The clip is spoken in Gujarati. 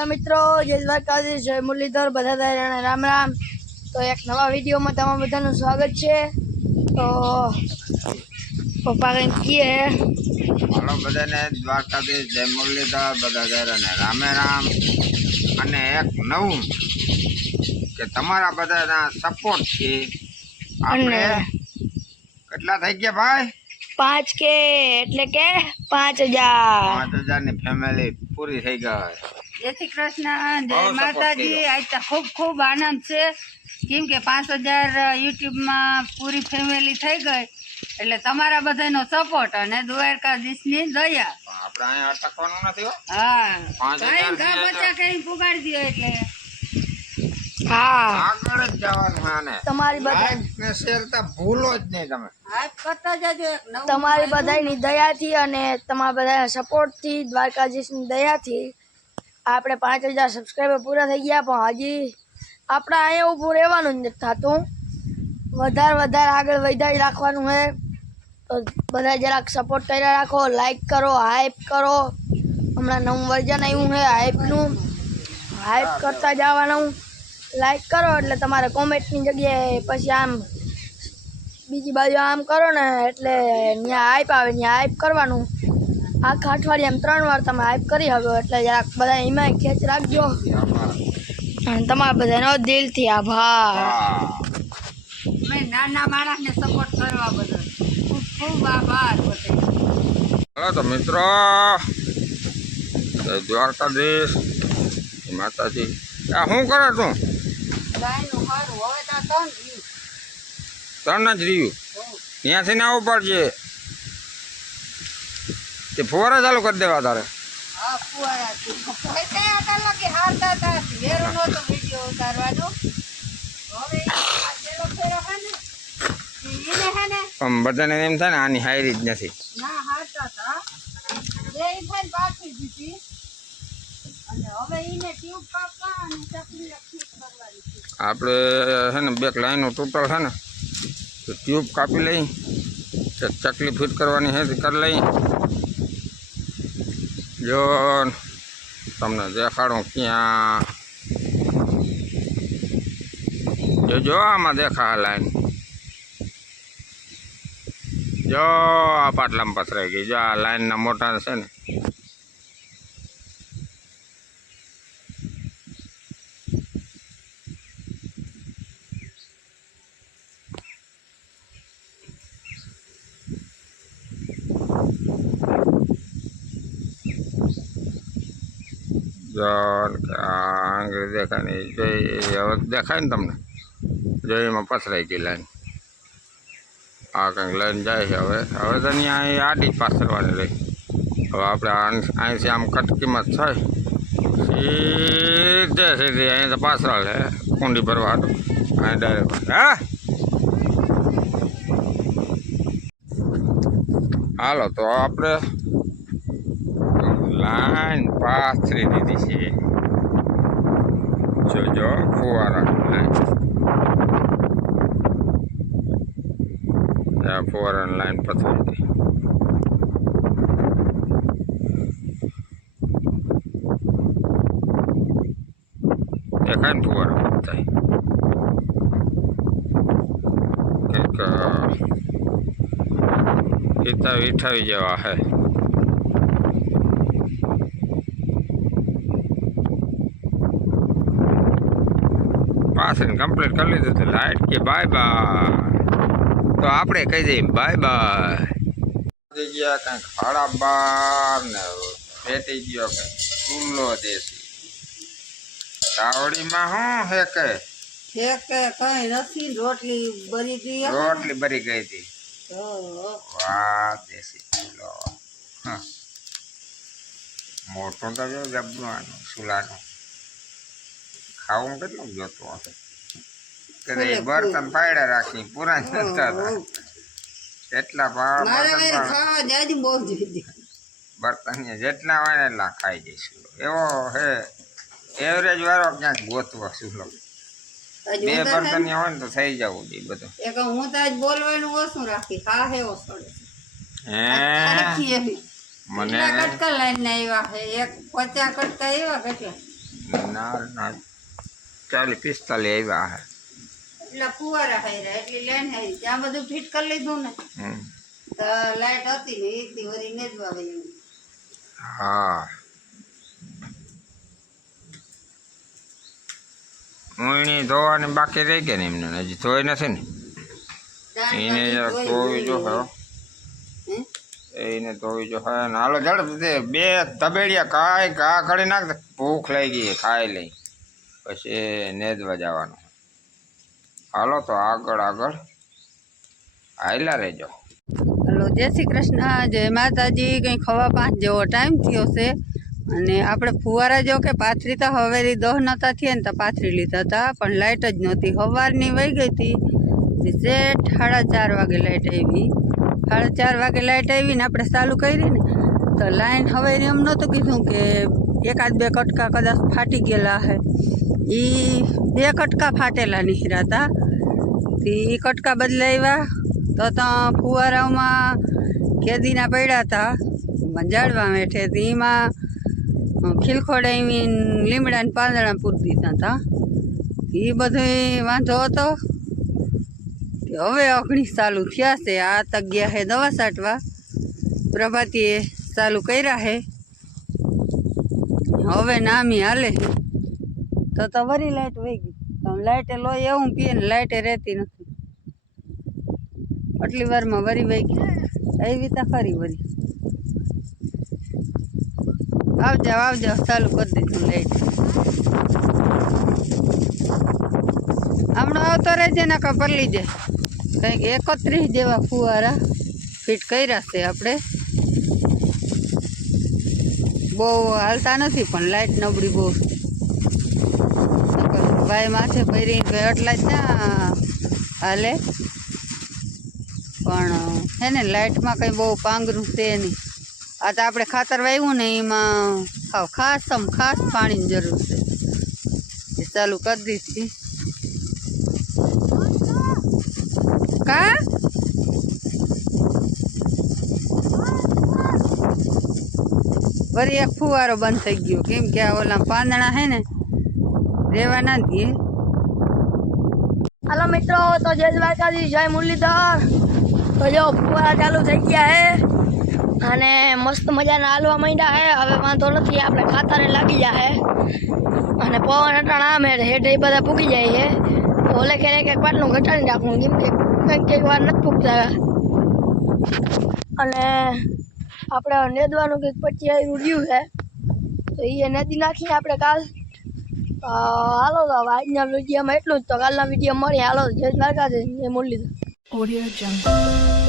હેલો મિત્રો જય દ્વારકાધીશ જય મુરલીધર બધા અને રામ રામ. તો એક નવા વિડીયોમાં તમારા બધાનું સ્વાગત છે. તો પપ્પા કંઈક કહે હેલો બધાને દ્વારકાધીશ જય મુરલીધર બધા અને રામે રામ. અને એક નવું કે તમારા બધાના સપોર્ટથી આપણે કેટલા થઈ ગયા ભાઈ? પાંચ કે એટલે કે પાંચ હજાર. પાંચ હજારની ફેમિલી પૂરી થઈ ગઈ. જય શ્રી કૃષ્ણ જય માતાજી. આજ તો ખૂબ ખૂબ આનંદ છે. કેમ કે પાંચ હજાર યુટ્યુબમાં પૂરી ફેમિલી થઈ ગઈ. એટલે તમારા બધાનો સપોર્ટ અને દ્વારકાધીશની દયા. આપણે અહીંયા અટકવાનું નથી હા. પાંચ કાંઈ હજાર ઘા થી બચા કરીને પુગાડી દો એટલે. હા. આગળ જ જવાનું આને. તમારી બધા ને ભૂલો જ નહીં તમે. કરતા જજો તમારી. બધાની દયાથી અને તમારા બધા સપોર્ટથી દ્વારકાધીશની દયાથી આપણે પાંચ હજાર સબસ્ક્રાઈબર પૂરા થઈ ગયા પણ હજી આપણે અહીંયા ઊભું રહેવાનું જ નથી થતું. વધારે વધારે આગળ વધારી રાખવાનું છે. તો બધા જરાક સપોર્ટ કર્યા રાખો લાઈક કરો હાઈપ કરો. હમણાં નવું વર્ઝન આવ્યું છે હાઈપનું હાઈપ કરતા જવાનું. લાઈક કરો એટલે તમારે કોમેન્ટની જગ્યાએ પછી આમ બીજી બાજુ આમ કરો ને એટલે ત્યાં આઈપ આવે ત્યાં આઈપ કરવાનું. આખા અઠવાડિયામાં ત્રણ વાર તમે આઈપ કરી શકો એટલે જરાક બધા એમાં ખેંચ રાખજો. અને તમારા બધાનો દિલથી આભાર. મેં નાના માણસને સપોર્ટ કરવા બદલ ખૂબ ખૂબ આભાર બધા. હાલો તો મિત્રો દ્વારકાધીશ માતાજી. આ શું કરે તું ગાયનું સારું હવે તો ત્રણ જ રહ્યું? ત્યાંથી ના પડશે તે ફુવારા ચાલુ કરી દેવા તારે. હા ફુવારાથી પૈસા હતા લાગે હતા. વેરો નહોતો વીડિયો ઉતારવાનો. હવે આ ફેરો હે ને. ઈ- હે ને. પણ બધાને એમ થાય ને આની હાયરી જ નથી ના હારતા હતા બે ઈ થઈને પાછી દીધી અને હવે ઈને ટ્યુબ કાપવા અને ચકલી ફિટ કરવાની છે આપણે છે ને બે લાઈનો ટોટલ છે ને ટ્યુબ કાપી લઈ ચકલી ફિટ કરવાની છે કરી લઈ. જો, તમને દેખાડું ક્યાં. જો જો, આમાં દેખા લાઈન જો, આ પાટલામાં પથરાઈ ગઈ. જો, આ લાઈનના મોટા છે ને જો આ આંગળી દેખાય ને જય હવે દેખાય ને તમને. જય એમાં પથરાઈ ગઈ લાઈન. આ કંઈક લાઈન જાય છે હવે. હવે તો અહીંયા અહીં આડી પાથરવાની રહી. હવે આપણે અહીંથી આમ કટકીમાં થાય. સીધે, સીધી અહીં તો પાછળ છે. કુંડી ભરવા હતું અહીં ડાયરેક્ટ હા? હાલો, તો આપણે લાઈન પાથરી દીધી છે જોજો ફુવારા ફુવારાની લાઈન પથરી દીધી દેખાય ને ફુવારા થાય કંઈક હિતાવી હિઠાવી જેવા હે પાછળ કમ્પ્લીટ કરી લીધું તો લાઈટ કે બાય બાય તો આપણે કહી દઈએ બાય બાય થઈ ગયા કંઈક સાડા બાર ને ભેટી ગયો કંઈક ચૂલો દેશી. તાવડીમાં શું હે કે એક કઈ નથી રોટલી બરી ગઈ રોટલી બરી ગઈ હતી. વાહ દેશી ચૂલો. હા. મોટું તો જો આનું ચૂલાનું ખાવું કેટલું જોતું હશે કે બર્તન પાડ્યા રાખી પૂરા જતા એટલા ભાવ બર્તન જેટલા હોય ને એટલા ખાઈ જઈશું. એવો હે એવરેજ વાળો ક્યાંક ગોતવો ચૂલો બે બર્તન હોય ને તો થઈ જવું જોઈએ બધું. એક હું તો આજ બોલવાનું ઓછું રાખી હા હે ઓછો હે? મને કટકા લઈને આવ્યા હે? એક પચાસ કટકા આવ્યા કેટલા? ના ના. ચાલીસ પિસ્તાલીસ આવ્યા હે એટલે ફુવારા હાર્યા એટલે લેન હારી ત્યાં બધું ફિટ કરી લીધું ને હમ. તો લાઈટ હતી ને એકથી વળી નેદવા વહી હા મોયણી ધોવાની બાકી રહી ગઈ ને એમને હજી ધોઈ નથી ને એને જરાક ધોવી જો હે એને ધોવી જો હે ને હાલો ઝડપ બે તબેડિયા કાંઈ ઘા કરી નાખ દે. ભૂખ લાગી ગઈ ખાઈ લઈ પછી નેદવા જવાનું હાલો તો આગળ આગળ. હાયલા રહેજો. હલો, જય શ્રી કૃષ્ણ. જય માતાજી. કંઈક ખવા પાંચ જેવો ટાઈમ થયો છે. અને આપણે ફુવારા જો કે પાથરી તો હવેલી દહ નહોતા થયા ને તો પાથરી લીધા હતા, પણ લાઇટ જ નહોતી. સવારની વહી ગઈ હતી. શેઠ સાડા ચાર વાગે લાઇટ આવી. સાડા ચાર વાગે લાઇટ આવી ને આપણે ચાલુ કરી ને, તો લાઈન હવે એમ નહોતું કીધું કે એકાદ બે કટકા કદાચ ફાટી ગયેલા હે. એ બે કટકા ફાટેલા નીકળ્યા હતા તે એ કટકા બદલાવ્યા તો ત્યાં ફુવારાઓમાં કેદીના પડ્યા હતા જાળવા બેઠે એમાં ખીલખોડ એવી લીમડા ને પાંદડા પૂરી દીધા હતા એ બધું વાંધો હતો હવે ઓગણીસ ચાલુ થયા છે. આ તગ્યા હે દવા છાંટવા પ્રભાતીએ ચાલુ કર્યા હે. હવે નામી હાલે છે તો તો વરી લાઈટ વહી ગઈ. તો લાઈટે લોહી એવું પીએ ને લાઈટે રહેતી નથી. આટલી વારમાં વરી વહી ગઈ. એવી તો ખરી વરી. આવજો આવજો, ચાલુ કરી દીધું લાઈટ. હમણાં આવતો રહેજે ને કાં પરલી જાય કંઈક એકત્રીસ જેવા ફુવારા ફિટ કર્યા છે આપણે. બહુ હાલતા નથી, પણ લાઈટ નબળી બહુ ભાઈ માથે પહેરી ભાઈ એટલા જ ના હાલે. પણ, હે ને લાઇટમાં કંઈ બહુ પાંગરું છે નહીં. આ તો આપણે ખાતર વાવ્યું ને એમાં હાવ ખાસ આમ ખાસ પાણીની જરૂર છે. એ ચાલુ કરી દીધી. કા? વળી એક ફુવારો બંધ થઈ ગયો. કેમ કે આ ઓલા પાંદડા હે ને રેવા ના દે હાલો મિત્રો, તો જય દ્વારકાજી જય મુરલીધર. તો જો, ફુવારા ચાલુ થઈ ગયા હે. અને મસ્ત મજાના હાલવા માંડ્યા હે. હવે વાંધો નથી, આપણે ખાતરે લાગી જાય હે. અને પવન અટાણ આમ હેઠ એ બધા પૂકી જાય તો ઓલે કે એક વાટનું ઘટાડી રાખવું જેમ કે કંઈક કંઈક વાર નથી પૂગતા. અને આપણે નેદવાનું કંઈક પછી આવ્યું રહ્યું છે તો એ નદી નાખીને આપણે કાલ હાલો તો આજના વિડીયોમાં એટલું જ. તો કાલના વીડિયો મળીએ. હાલો, જય દ્વારકા જય મુરલીધર. Audio Jungle.